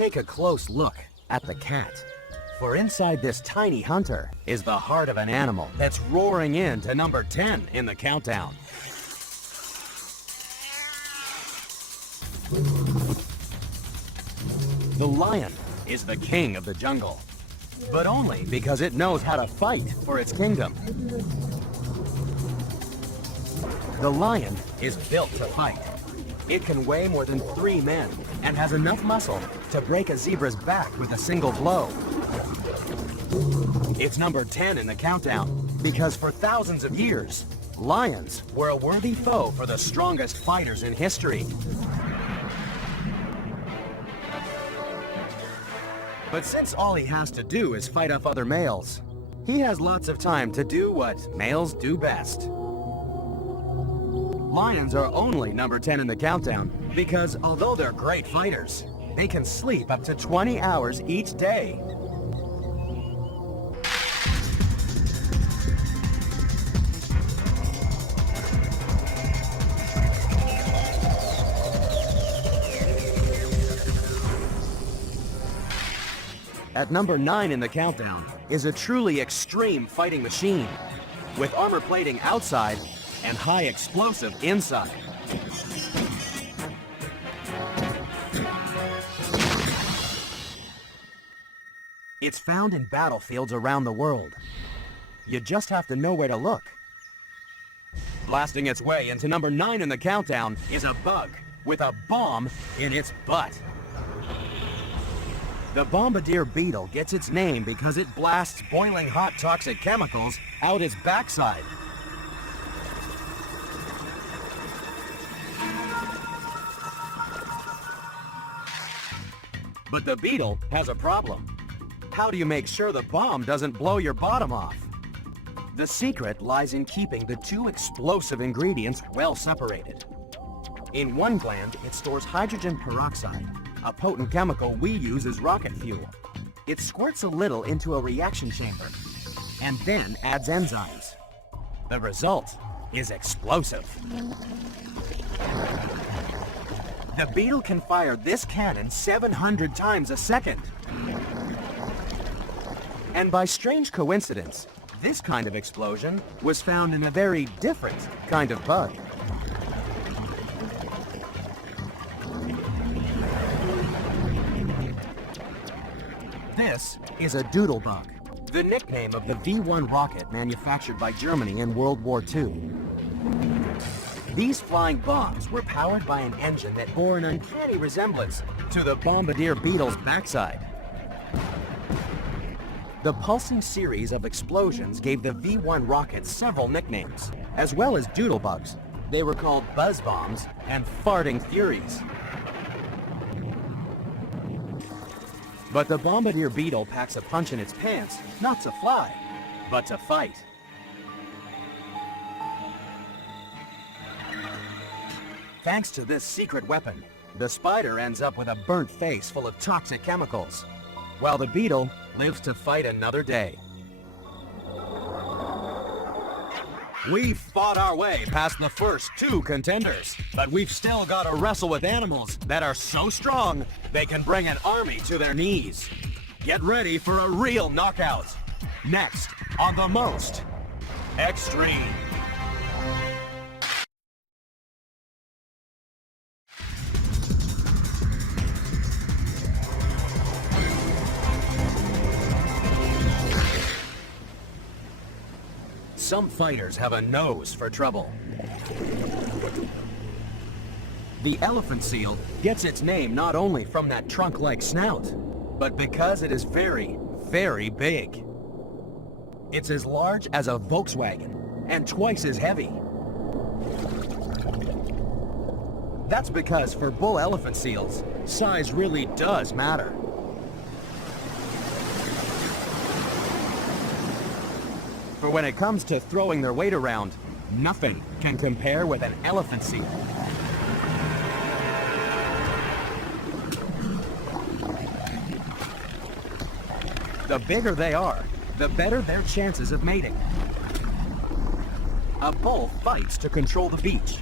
Take a close look at the cat. For inside this tiny hunter is the heart of an animal that's roaring in to number 10 in the countdown. The lion is the king of the jungle, but only because it knows how to fight for its kingdom. The lion is built to fight. It can weigh more than 3 men and has enough muscle to break a zebra's back with a single blow. It's number 10 in the countdown because for thousands of years, lions were a worthy foe for the strongest fighters in history. But since all he has to do is fight off other males, he has lots of time to do what males do best. Lions are only number 10 in the countdown because although they're great fighters, they can sleep up to 20 hours each day. At number 9 in the countdown is a truly extreme fighting machine, with armor plating outside and high explosive inside. It's found in battlefields around the world. You just have to know where to look. Blasting its way into number 9 in the countdown is a bug with a bomb in its butt. The bombardier beetle gets its name because it blasts boiling hot toxic chemicals out its backside. But the beetle has a problem. How do you make sure the bomb doesn't blow your bottom off? The secret lies in keeping the two explosive ingredients well separated. In one gland, it stores hydrogen peroxide, a potent chemical we use as rocket fuel. It squirts a little into a reaction chamber and then adds enzymes. The result is explosive. The beetle can fire this cannon 700 times a second. And by strange coincidence, this kind of explosion was found in a very different kind of bug. This is a doodle bug, the nickname of the V-1 rocket manufactured by Germany in World War II. These flying bombs were powered by an engine that bore an uncanny resemblance to the bombardier beetle's backside. The pulsing series of explosions gave the V-1 rocket several nicknames, as well as doodle bugs. They were called buzz bombs and farting furies. But the bombardier beetle packs a punch in its pants, not to fly, but to fight. Thanks to this secret weapon, the spider ends up with a burnt face full of toxic chemicals, while the beetle lives to fight another day. We've fought our way past the first 2 contenders, but we've still got to wrestle with animals that are so strong they can bring an army to their knees. Get ready for a real knockout. Next on The Most Extreme. Some fighters have a nose for trouble. The elephant seal gets its name not only from that trunk-like snout, but because it is very, very big. It's as large as a Volkswagen and twice as heavy. That's because for bull elephant seals, size really does matter. For when it comes to throwing their weight around, nothing can compare with an elephant seal. The bigger they are, the better their chances of mating. A bull fights to control the beach,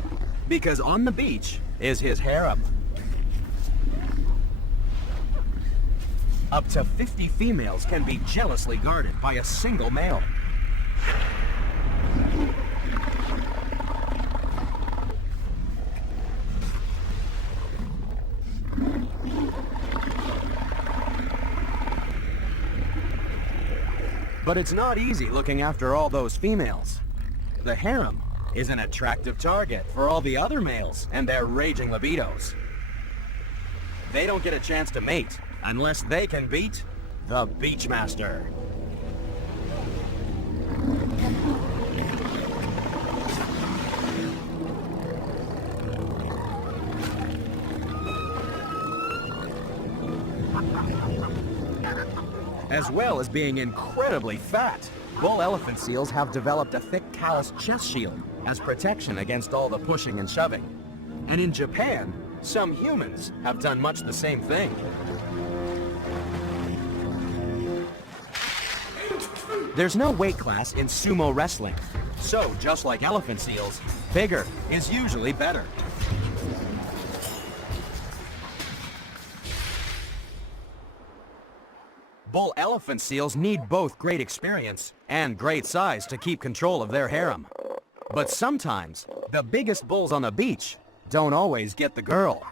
because on the beach is his harem. Up to 50 females can be jealously guarded by a single male. But it's not easy looking after all those females. The harem is an attractive target for all the other males and their raging libidos. They don't get a chance to mate unless they can beat the Beachmaster. As well as being incredibly fat, bull elephant seals have developed a thick callus chest shield as protection against all the pushing and shoving. And in Japan, some humans have done much the same thing. There's no weight class in sumo wrestling, so just like elephant seals, bigger is usually better. Bull elephant seals need both great experience and great size to keep control of their harem. But sometimes, the biggest bulls on the beach don't always get the girl.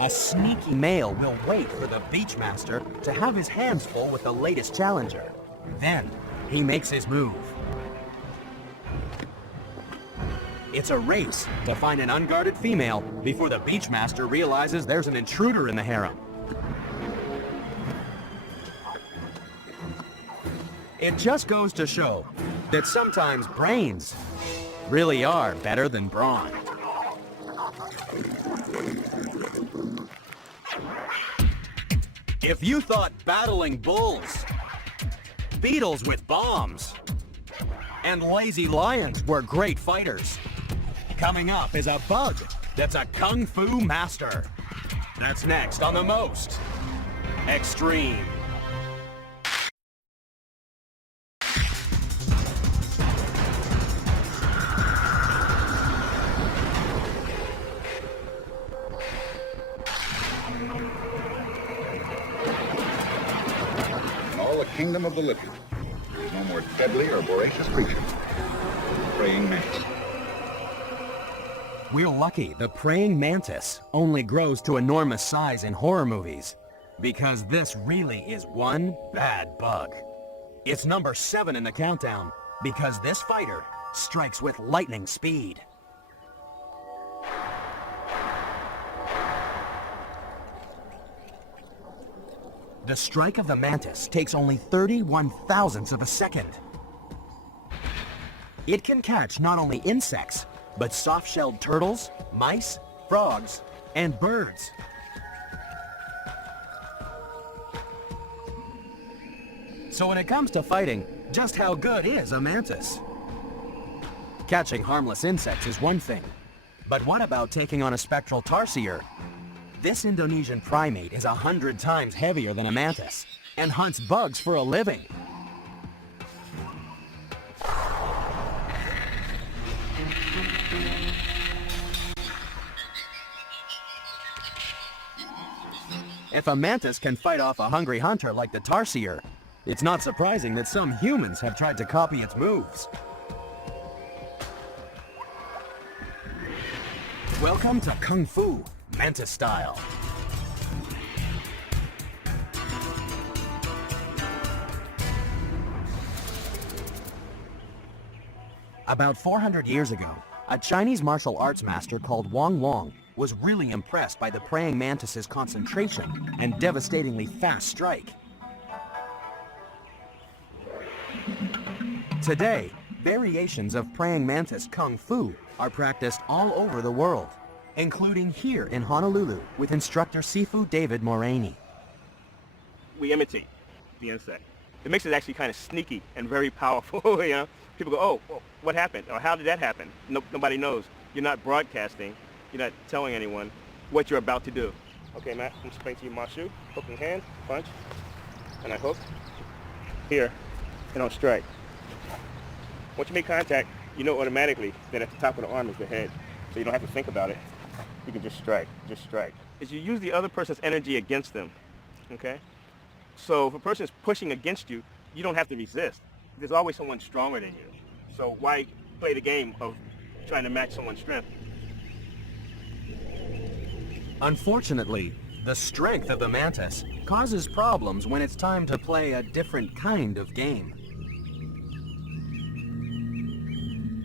A sneaky male will wait for the Beachmaster to have his hands full with the latest challenger. Then, he makes his move. It's a race to find an unguarded female before the Beachmaster realizes there's an intruder in the harem. It just goes to show that sometimes brains really are better than brawn. If you thought battling bulls, beetles with bombs, and lazy lions were great fighters, coming up is a bug that's a kung fu master. That's next on the most extreme. All the kingdom of the living, there is no more deadly or voracious creature than the praying mantis. We're lucky the praying mantis only grows to enormous size in horror movies, because this really is one bad bug. It's number 7 in the countdown, because this fighter strikes with lightning speed. The strike of the mantis takes only 31 thousandths of a second. It can catch not only insects, but soft-shelled turtles, mice, frogs, and birds. So when it comes to fighting, just how good is a mantis? Catching harmless insects is one thing, but what about taking on a spectral tarsier? This Indonesian primate is 100 times heavier than a mantis and hunts bugs for a living. If a mantis can fight off a hungry hunter like the tarsier, it's not surprising that some humans have tried to copy its moves. Welcome to Kung Fu, mantis style. About 400 years ago, a Chinese martial arts master called Wang Long was really impressed by the praying mantis's concentration and devastatingly fast strike. Today, variations of praying mantis kung fu are practiced all over the world, including here in Honolulu with instructor Sifu David Moraney. We imitate the insect. It makes it actually kind of sneaky and very powerful, you know? People go, oh, well, what happened? Or how did that happen? Nobody knows. You're not broadcasting. You're not telling anyone what you're about to do. Okay, Matt, I'm spraying to you, my shoe. Hooking hand, punch, and I hook. Here, and I'll strike. Once you make contact, you know automatically that at the top of the arm is the head, so you don't have to think about it. You can just strike, just strike. Is you use the other person's energy against them, okay? So if a person is pushing against you, you don't have to resist. There's always someone stronger than you. So why play the game of trying to match someone's strength? Unfortunately, the strength of the mantis causes problems when it's time to play a different kind of game.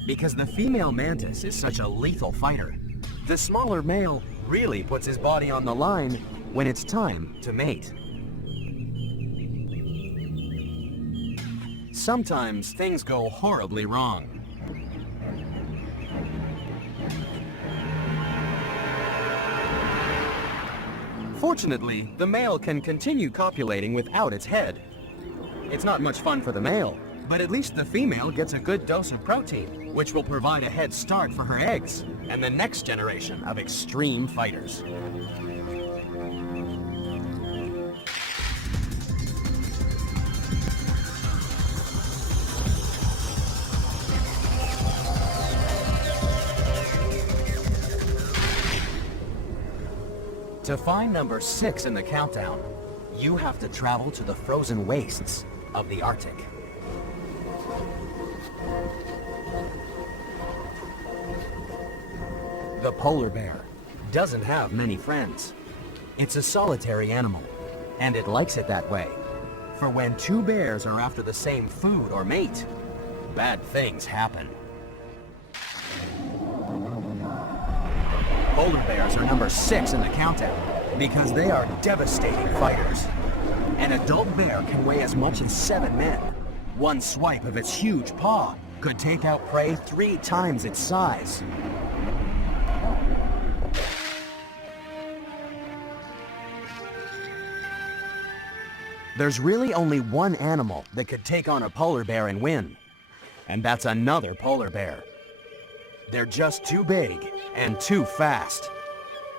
Because the female mantis is such a lethal fighter, the smaller male really puts his body on the line when it's time to mate. Sometimes things go horribly wrong. Fortunately, the male can continue copulating without its head. It's not much fun for the male, but at least the female gets a good dose of protein, which will provide a head start for her eggs and the next generation of extreme fighters. To find number 6 in the countdown, you have to travel to the frozen wastes of the Arctic. The polar bear doesn't have many friends. It's a solitary animal, and it likes it that way. For when two bears are after the same food or mate, bad things happen. Polar bears are number 6 in the countdown because they are devastating fighters. An adult bear can weigh as much as 7 men. One swipe of its huge paw could take out prey 3 times its size. There's really only one animal that could take on a polar bear and win, and that's another polar bear. They're just too big and too fast.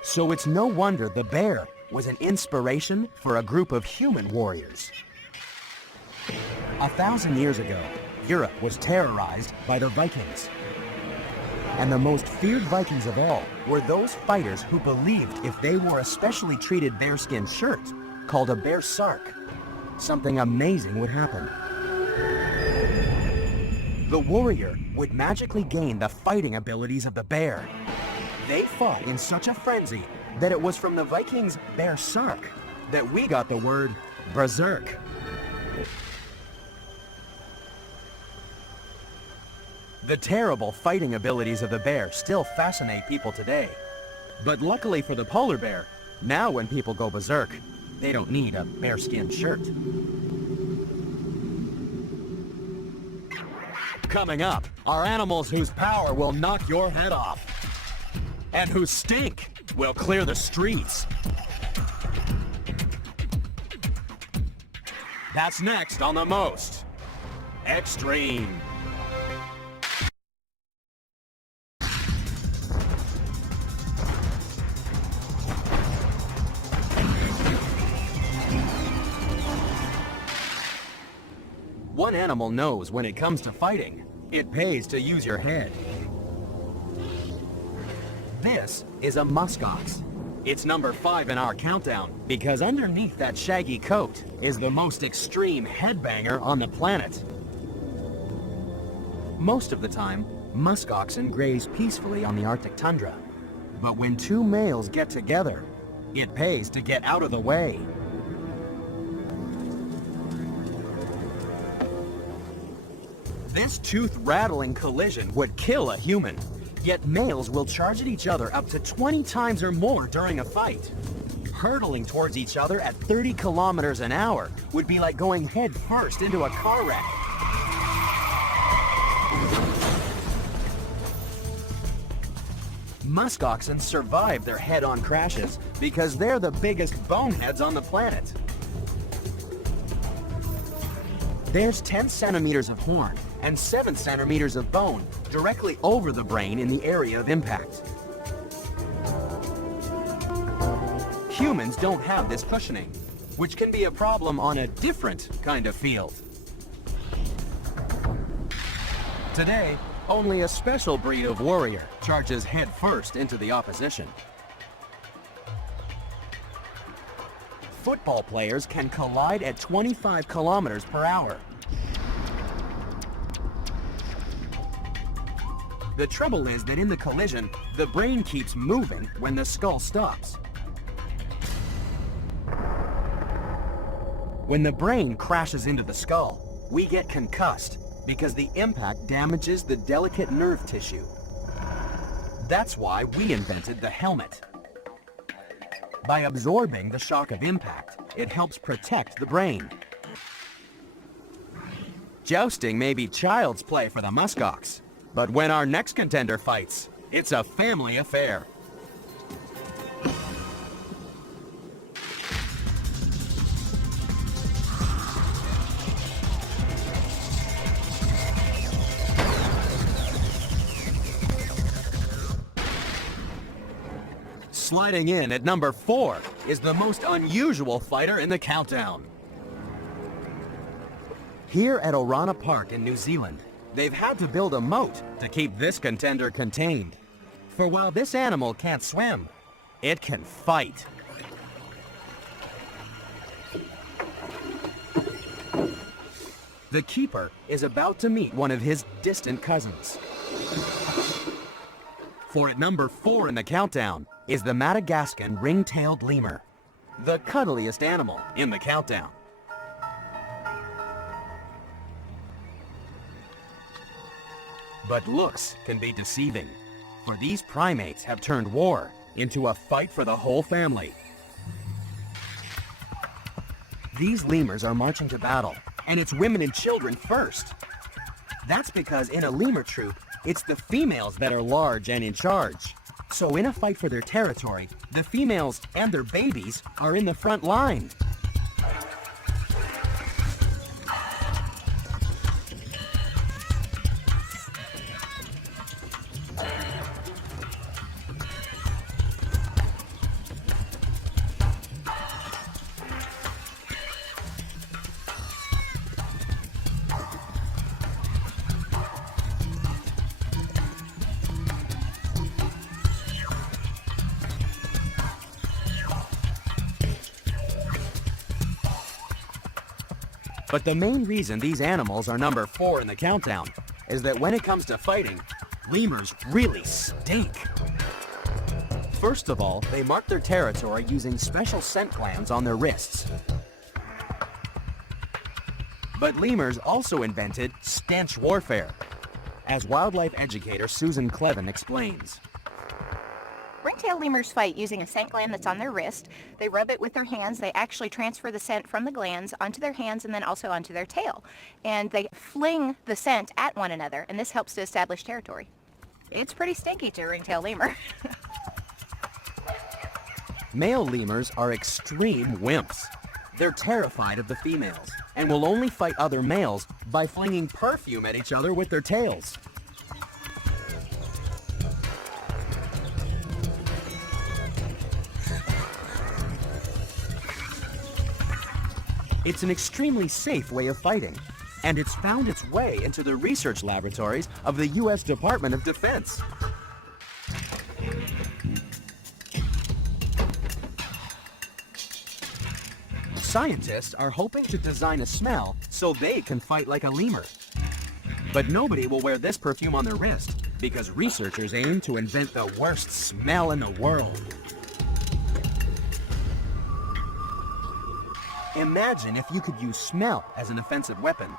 So it's no wonder the bear was an inspiration for a group of human warriors. 1,000 years ago, Europe was terrorized by the Vikings. And the most feared Vikings of all were those fighters who believed if they wore a specially treated bearskin shirt, called a bearsark, something amazing would happen. The warrior would magically gain the fighting abilities of the bear. They fought in such a frenzy that it was from the Vikings' bearsark that we got the word berserk. The terrible fighting abilities of the bear still fascinate people today. But luckily for the polar bear, now when people go berserk, they don't need a bearskin shirt. Coming up are animals whose power will knock your head off, and whose stink will clear the streets. That's next on The Most Extreme. One animal knows when it comes to fighting, it pays to use your head. This is a muskox. It's number 5 in our countdown because underneath that shaggy coat is the most extreme headbanger on the planet. Most of the time, muskoxen graze peacefully on the Arctic tundra. But when two males get together, it pays to get out of the way. This tooth-rattling collision would kill a human, yet males will charge at each other up to 20 times or more during a fight. Hurtling towards each other at 30 kilometers an hour would be like going head first into a car wreck. Muskoxen survive their head-on crashes because they're the biggest boneheads on the planet. There's 10 centimeters of horn and 7 centimeters of bone directly over the brain in the area of impact. Humans don't have this cushioning, which can be a problem on a different kind of field. Today, Only a special breed of warrior charges headfirst into the opposition. Football players can collide at 25 kilometers per hour. The trouble is that in the collision, the brain keeps moving when the skull stops. When the brain crashes into the skull, we get concussed because the impact damages the delicate nerve tissue. That's why we invented the helmet. By absorbing the shock of impact, it helps protect the brain. Jousting may be child's play for the muskox, but when our next contender fights, it's a family affair. Sliding in at number 4 is the most unusual fighter in the countdown. Here at Orana Park in New Zealand, they've had to build a moat to keep this contender contained. For while this animal can't swim, it can fight. The keeper is about to meet one of his distant cousins. For at number 4 in the countdown is the Madagascan ring-tailed lemur, the cuddliest animal in the countdown. But looks can be deceiving, for these primates have turned war into a fight for the whole family. These lemurs are marching to battle, and it's women and children first. That's because in a lemur troop, it's the females that are large and in charge. So in a fight for their territory, the females and their babies are in the front line. But the main reason these animals are number 4 in the countdown is that when it comes to fighting, lemurs really stink. First of all, they mark their territory using special scent glands on their wrists. But lemurs also invented stench warfare, as wildlife educator Susan Clevin explains. Ring-tailed lemurs fight using a scent gland that's on their wrist. They rub it with their hands. They actually transfer the scent from the glands onto their hands and then also onto their tail. And they fling the scent at one another, and this helps to establish territory. It's pretty stinky to a ring-tailed lemur. Male lemurs are extreme wimps. They're terrified of the females and will only fight other males by flinging perfume at each other with their tails. It's an extremely safe way of fighting, and it's found its way into the research laboratories of the U.S. Department of Defense. Scientists are hoping to design a smell so they can fight like a lemur. But nobody will wear this perfume on their wrist because researchers aim to invent the worst smell in the world. Imagine if you could use smell as an offensive weapon.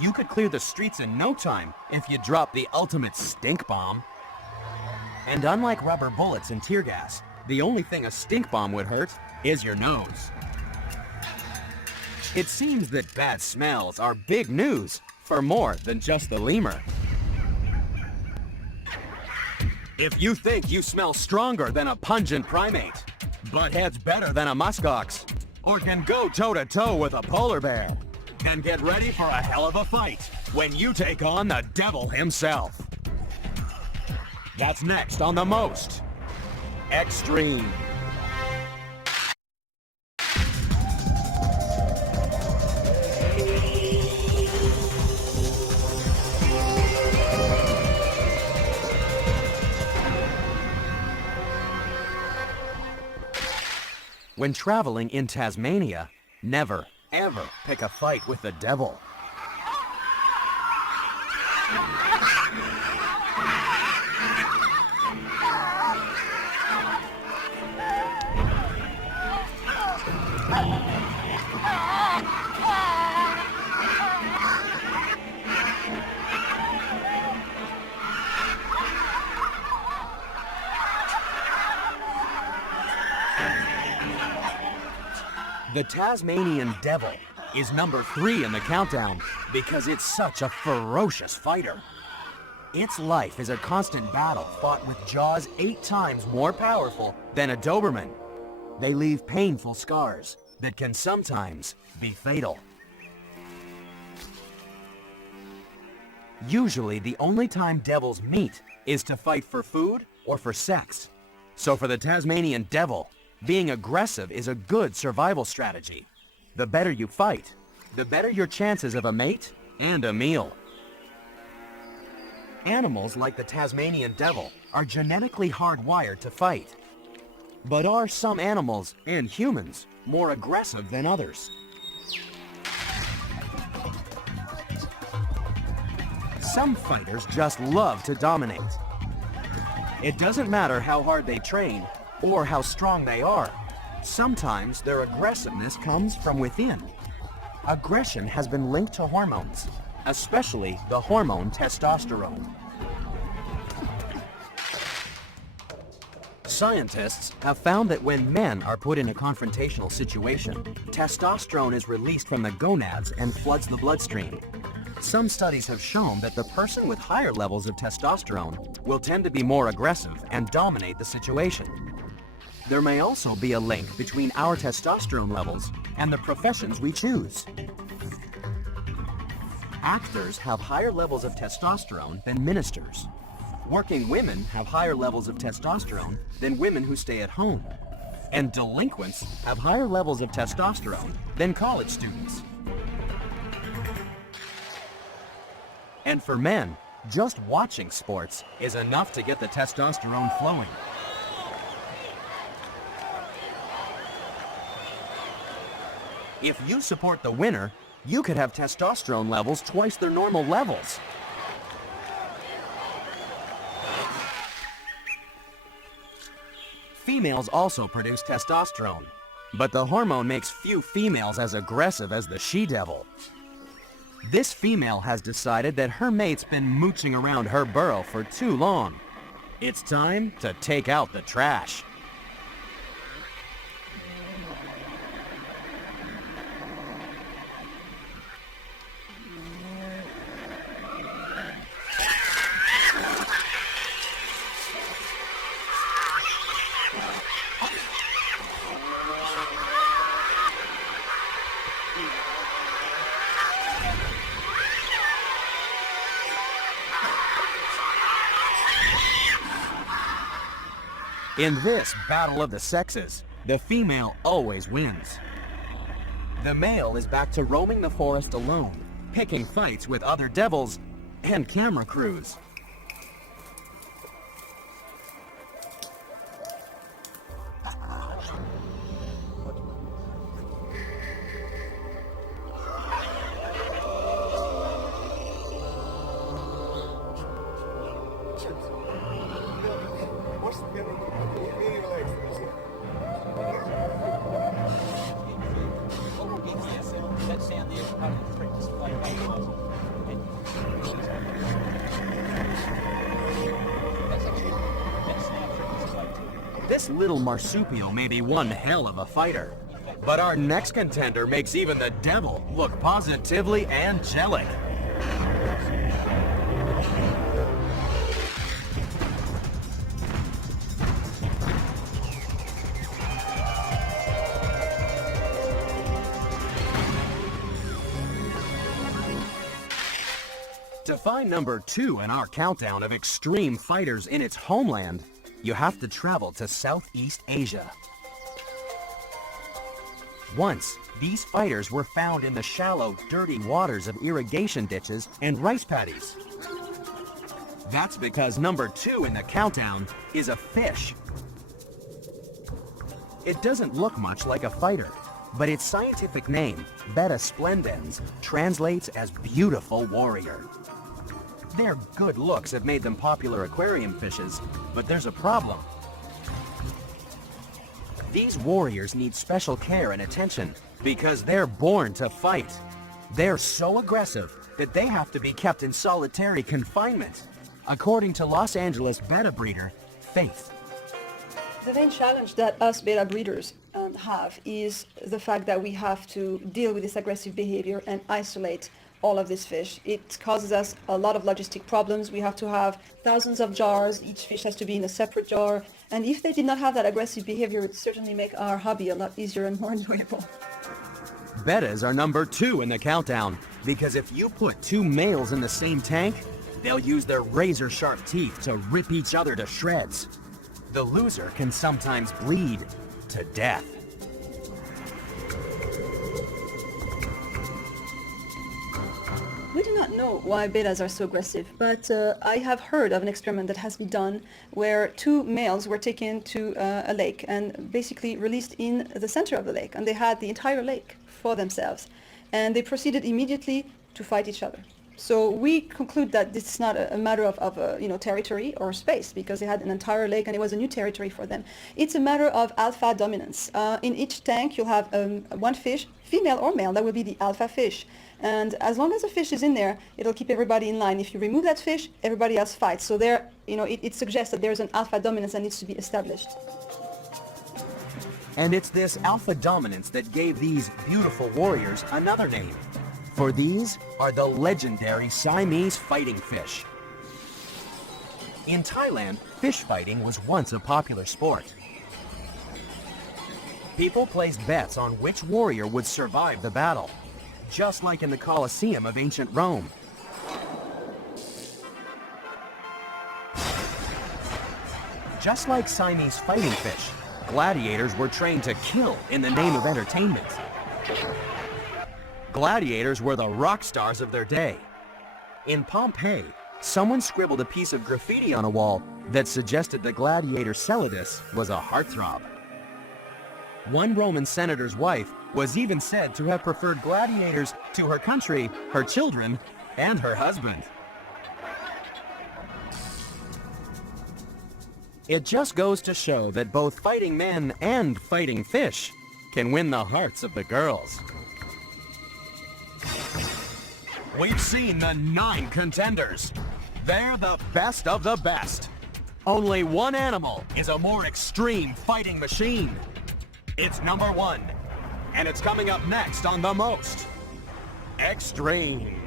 You could clear the streets in no time if you dropped the ultimate stink bomb. And unlike rubber bullets and tear gas, the only thing a stink bomb would hurt is your nose. It seems that bad smells are big news for more than just the lemur. If you think you smell stronger than a pungent primate, butt heads better than a muskox, or can go toe-to-toe with a polar bear, then get ready for a hell of a fight when you take on the devil himself. That's next on The Most Extreme. When traveling in Tasmania, never, ever pick a fight with the devil. The Tasmanian devil is number 3 in the countdown because it's such a ferocious fighter. Its life is a constant battle fought with jaws 8 times more powerful than a Doberman. They leave painful scars that can sometimes be fatal. Usually, the only time devils meet is to fight for food or for sex. So for the Tasmanian devil, being aggressive is a good survival strategy. The better you fight, the better your chances of a mate and a meal. Animals like the Tasmanian devil are genetically hardwired to fight. But are some animals and humans more aggressive than others? Some fighters just love to dominate. It doesn't matter how hard they train or how strong they are. Sometimes their aggressiveness comes from within. Aggression has been linked to hormones, especially the hormone testosterone. Scientists have found that when men are put in a confrontational situation, testosterone is released from the gonads and floods the bloodstream. Some studies have shown that the person with higher levels of testosterone will tend to be more aggressive and dominate the situation. There may also be a link between our testosterone levels and the professions we choose. Actors have higher levels of testosterone than ministers. Working women have higher levels of testosterone than women who stay at home. And delinquents have higher levels of testosterone than college students. And for men, just watching sports is enough to get the testosterone flowing. If you support the winner, you could have testosterone levels twice their normal levels. Females also produce testosterone, but the hormone makes few females as aggressive as the she-devil. This female has decided that her mate's been mooching around her burrow for too long. It's time to take out the trash. In this battle of the sexes, the female always wins. The male is back to roaming the forest alone, picking fights with other devils and camera crews. This little marsupial may be one hell of a fighter, but our next contender makes even the devil look positively angelic. To find number 2 in our countdown of extreme fighters in its homeland, you have to travel to Southeast Asia. Once, these fighters were found in the shallow, dirty waters of irrigation ditches and rice paddies. That's because number 2 in the countdown is a fish. It doesn't look much like a fighter, but its scientific name, beta splendens, translates as beautiful warrior. Their good looks have made them popular aquarium fishes, but there's a problem. These warriors need special care and attention because they're born to fight. They're so aggressive that they have to be kept in solitary confinement, according to Los Angeles beta breeder Faith. The main challenge that us beta breeders have is the fact that we have to deal with this aggressive behavior and isolate all of these fish. It causes us a lot of logistic problems. We have to have thousands of jars. Each fish has to be in a separate jar. And if they did not have that aggressive behavior, it would certainly make our hobby a lot easier and more enjoyable. Bettas are number 2 in the countdown because if you put 2 males in the same tank, they'll use their razor-sharp teeth to rip each other to shreds. The loser can sometimes bleed to death. We do not know why betas are so aggressive, but I have heard of an experiment that has been done where 2 males were taken to a lake and basically released in the center of the lake, and they had the entire lake for themselves, and they proceeded immediately to fight each other. So we conclude that this is not a matter of territory or space, because they had an entire lake and it was a new territory for them. It's a matter of alpha dominance. In each tank you'll have one fish, female or male, that will be the alpha fish. And as long as a fish is in there, it'll keep everybody in line. If you remove that fish, everybody else fights. So there, it suggests that there's an alpha dominance that needs to be established. And it's this alpha dominance that gave these beautiful warriors another name. For these are the legendary Siamese fighting fish. In Thailand, fish fighting was once a popular sport. People placed bets on which warrior would survive the battle, just like in the Colosseum of ancient Rome. Just like Siamese fighting fish, gladiators were trained to kill in the name of entertainment. Gladiators were the rock stars of their day. In Pompeii, someone scribbled a piece of graffiti on a wall that suggested the gladiator Celadus was a heartthrob. One Roman senator's wife was even said to have preferred gladiators to her country, her children, and her husband. It just goes to show that both fighting men and fighting fish can win the hearts of the girls. We've seen the 9 contenders. They're the best of the best. Only one animal is a more extreme fighting machine. It's number 1, and it's coming up next on The Most Extreme.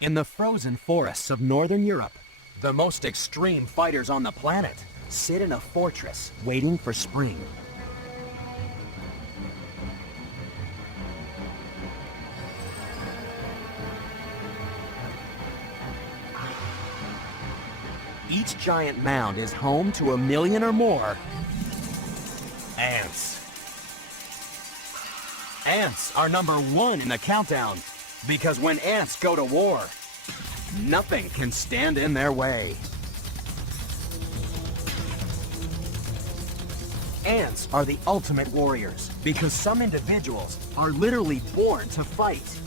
In the frozen forests of Northern Europe, the most extreme fighters on the planet sit in a fortress waiting for spring. Each giant mound is home to 1 million or more ants. Ants are number 1 in the countdown because when ants go to war, nothing can stand in their way. Ants are the ultimate warriors because some individuals are literally born to fight.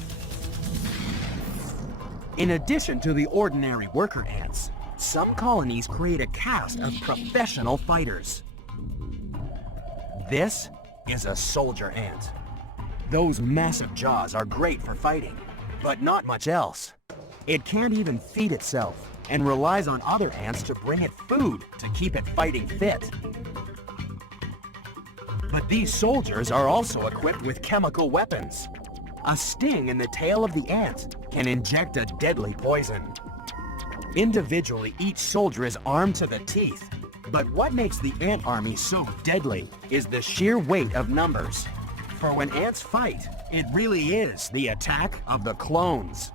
In addition to the ordinary worker ants, some colonies create a caste of professional fighters. This is a soldier ant. Those massive jaws are great for fighting, but not much else. It can't even feed itself and relies on other ants to bring it food to keep it fighting fit. But these soldiers are also equipped with chemical weapons. A sting in the tail of the ant can inject a deadly poison. Individually, each soldier is armed to the teeth. But what makes the ant army so deadly is the sheer weight of numbers. For when ants fight, it really is the attack of the clones.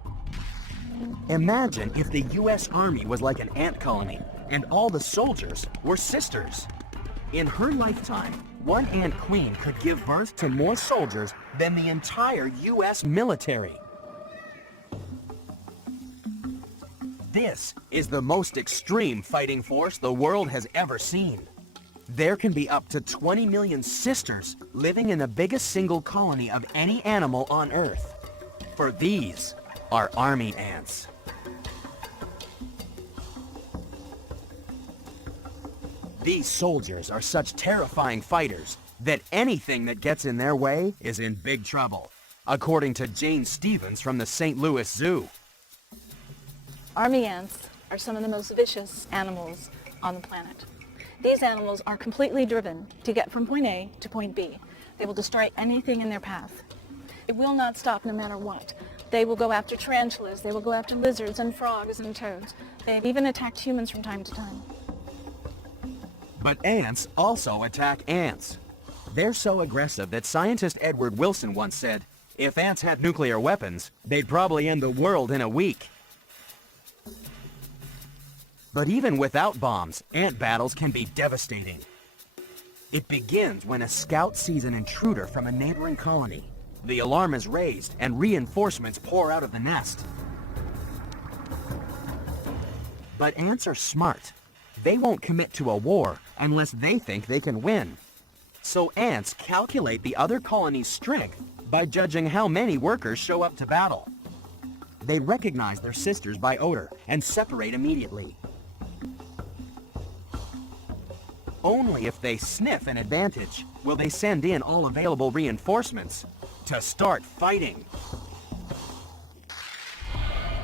Imagine if the US Army was like an ant colony and all the soldiers were sisters. In her lifetime, one ant queen could give birth to more soldiers than the entire U.S. military. This is the most extreme fighting force the world has ever seen. There can be up to 20 million sisters living in the biggest single colony of any animal on Earth. For these are army ants. These soldiers are such terrifying fighters that anything that gets in their way is in big trouble, according to Jane Stevens from the St. Louis Zoo. Army ants are some of the most vicious animals on the planet. These animals are completely driven to get from point A to point B. They will destroy anything in their path. They will not stop no matter what. They will go after tarantulas, they will go after lizards and frogs and toads. They've even attacked humans from time to time. But ants also attack ants. They're so aggressive that scientist Edward Wilson once said, if ants had nuclear weapons, they'd probably end the world in a week. But even without bombs, ant battles can be devastating. It begins when a scout sees an intruder from a neighboring colony. The alarm is raised and reinforcements pour out of the nest. But ants are smart. They won't commit to a war unless they think they can win. So ants calculate the other colony's strength by judging how many workers show up to battle. They recognize their sisters by odor and separate immediately. Only if they sniff an advantage will they send in all available reinforcements to start fighting.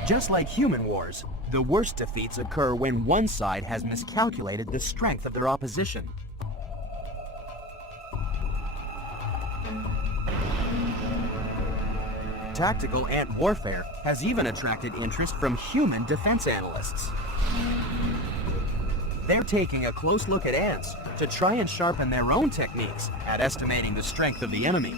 Just like human wars, the worst defeats occur when one side has miscalculated the strength of their opposition. Tactical ant warfare has even attracted interest from human defense analysts. They're taking a close look at ants to try and sharpen their own techniques at estimating the strength of the enemy.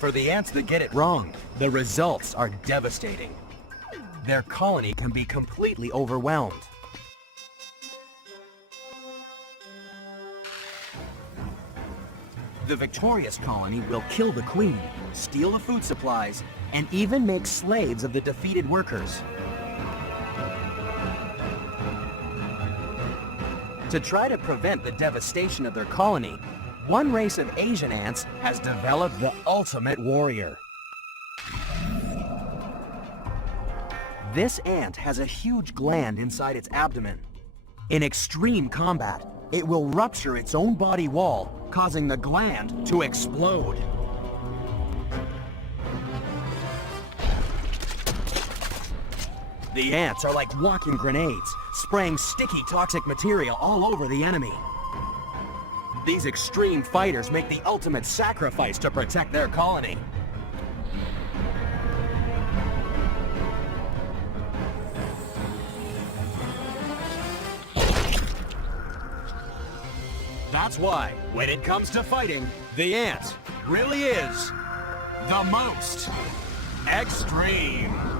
For the ants that get it wrong, the results are devastating. Their colony can be completely overwhelmed. The victorious colony will kill the queen, steal the food supplies, and even make slaves of the defeated workers. To try to prevent the devastation of their colony, one race of Asian ants has developed the ultimate warrior. This ant has a huge gland inside its abdomen. In extreme combat, it will rupture its own body wall, causing the gland to explode. The ants are like walking grenades, spraying sticky toxic material all over the enemy. These extreme fighters make the ultimate sacrifice to protect their colony. That's why, when it comes to fighting, the ant really is the most extreme.